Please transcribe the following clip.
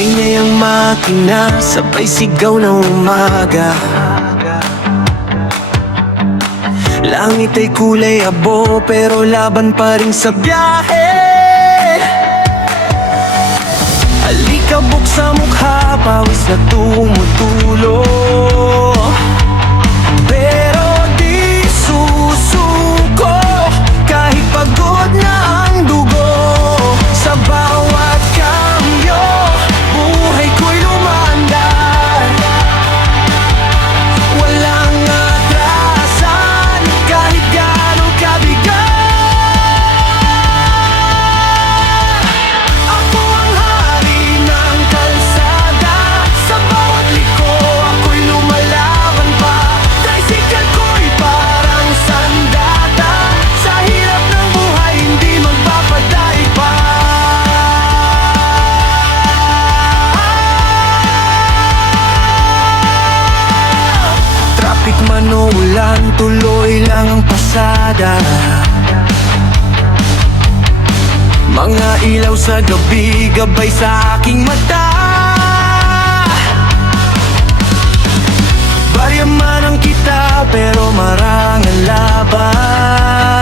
Maingay ang makina, sabay sigaw ng umaga. Langit ay kulay abo, pero laban pa rin sa biyahe. Alikabok sa mukha, pawis na tumutulo, pero di susuko kahit pagod na ang dugo. Sa bawat kambyo, buhay ko'y lumaandar. Walang atrasan kahit gano'ng kabigat. Ako ang hari ng kalsada, sa bawat liko ako'y lumalaban pa. Tricycle ko'y parang sandata, sa hirap ng buhay hindi magpapaday pa. Traffic man o ulan, tuloy lang ang pasada. Mga ilaw sa gabi, gabay sa aking mata. Barya man ang kita, pero marang ang laban.